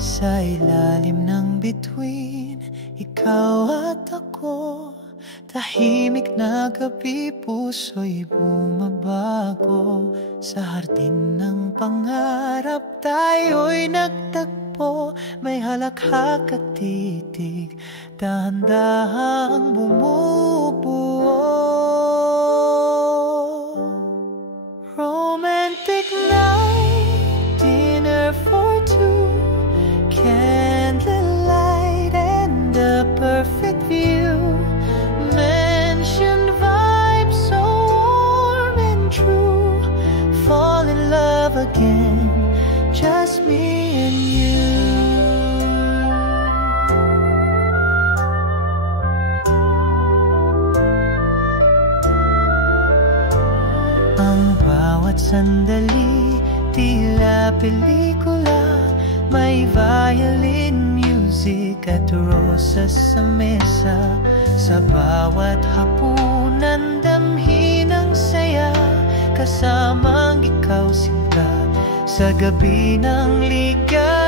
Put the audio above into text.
Sa ilalim ng bituin, ikaw at ako. Tahimik na gabi, puso'y bumabago. Sa hardin ng pangarap, tayo'y nagtagpo. May halakhak at titig, dahan-dahang bumubuo. Romantic night, dinner for two, candlelight and a perfect view. Mentioned vibes so warm and true. Fall in love again, just me and you. Ang bawat sandali, tila pelikula. May violin music at rosas sa mesa. Sa bawat hapunan, damhin ang saya. Kasamang ikaw sinta sa gabi ng ligaw.